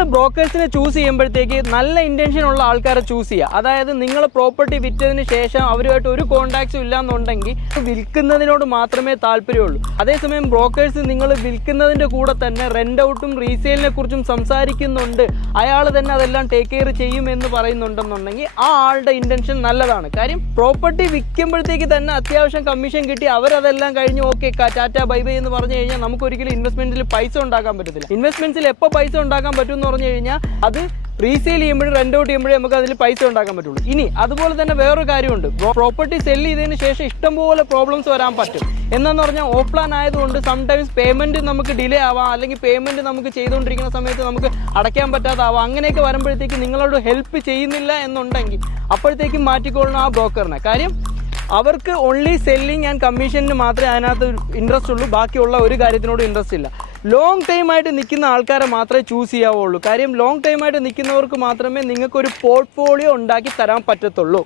നിങ്ങൾ ബ്രോക്കേഴ്സിനെ ചൂസ് ചെയ്യുമ്പോഴത്തേക്ക് നല്ല ഇൻറ്റൻഷൻ ഉള്ള ആൾക്കാരെ ചൂസ് ചെയ്യുക. അതായത് നിങ്ങൾ പ്രോപ്പർട്ടി വിറ്റതിന് ശേഷം അവരുമായിട്ട് ഒരു കോൺടാക്ട്സും ഇല്ലാന്നുണ്ടെങ്കിൽ വിൽക്കുന്നതിനോട് മാത്രമേ താല്പര്യമുള്ളൂ. അതേസമയം ബ്രോക്കേഴ്സ് നിങ്ങൾ വിൽക്കുന്നതിൻ്റെ കൂടെ തന്നെ റെൻ്റ് ഔട്ടും റീസെയിലിനെ കുറിച്ചും സംസാരിക്കുന്നുണ്ട്, അയാൾ തന്നെ അതെല്ലാം ടേക്ക് കെയർ ചെയ്യുമെന്ന് പറയുന്നുണ്ടെന്നുണ്ടെങ്കിൽ ആ ആളുടെ ഇൻറ്റൻഷൻ നല്ലതാണ്. കാര്യം പ്രോപ്പർട്ടി വിൽക്കുമ്പോഴത്തേക്ക് തന്നെ അത്യാവശ്യം കമ്മീഷൻ കിട്ടി അവരതെല്ലാം കഴിഞ്ഞ് ഓക്കെ ടാറ്റ ബൈ ബൈ എന്ന് പറഞ്ഞു കഴിഞ്ഞാൽ നമുക്ക് ഒരിക്കലും ഇൻവെസ്റ്റ്മെൻറ്റിൽ പൈസ ഉണ്ടാക്കാൻ പറ്റത്തില്ല. ഇൻവെസ്റ്റ്മെൻറ്റ്സിൽ എപ്പോൾ പൈസ ഉണ്ടാക്കാൻ പറ്റുമെന്ന് പറഞ്ഞു കഴിഞ്ഞാൽ അത് റീസെയിൽ ചെയ്യുമ്പോഴും റെൻ്റ് ഔട്ട് ചെയ്യുമ്പോഴേ നമുക്ക് അതിൽ പൈസ ഉണ്ടാക്കാൻ പറ്റുള്ളൂ. ഇനി അതുപോലെ തന്നെ വേറൊരു കാര്യമുണ്ട്, പ്രോപ്പർട്ടി സെല് ചെയ്തതിന് ശേഷം ഇഷ്ടംപോലെ പ്രോബ്ലംസ് വരാൻ പറ്റും. എന്നു പറഞ്ഞാൽ ഓഫ് പ്ലാൻ ആയതുകൊണ്ട് സംടൈംസ് പേയ്മെൻറ്റ് നമുക്ക് ഡിലേ ആവാം, അല്ലെങ്കിൽ പേയ്മെൻറ്റ് നമുക്ക് ചെയ്തുകൊണ്ടിരിക്കുന്ന സമയത്ത് നമുക്ക് അടയ്ക്കാൻ പറ്റാതാവാം. അങ്ങനെയൊക്കെ വരുമ്പോഴത്തേക്ക് നിങ്ങളോട് ഹെൽപ്പ് ചെയ്യുന്നില്ല എന്നുണ്ടെങ്കിൽ അപ്പോഴത്തേക്കും മാറ്റിക്കൊള്ളണം ആ ബ്രോക്കറിനെ. കാര്യം അവർക്ക് ഓൺലി സെല്ലിങ് ആൻഡ് കമ്മീഷന് മാത്രമേ അതിനകത്ത് ഇൻട്രസ്റ്റ് ഉള്ളൂ, ബാക്കിയുള്ള ഒരു കാര്യത്തിനോട് ഇൻട്രസ്റ്റ് ഇല്ല. ലോങ് ടൈമായിട്ട് നിൽക്കുന്ന ആൾക്കാരെ മാത്രമേ ചൂസ് ചെയ്യാവുള്ളൂ. കാര്യം ലോങ് ടൈമായിട്ട് നിൽക്കുന്നവർക്ക് മാത്രമേ നിങ്ങൾക്കൊരു പോർട്ട്ഫോളിയോ ഉണ്ടാക്കി തരാൻ പറ്റത്തുള്ളൂ.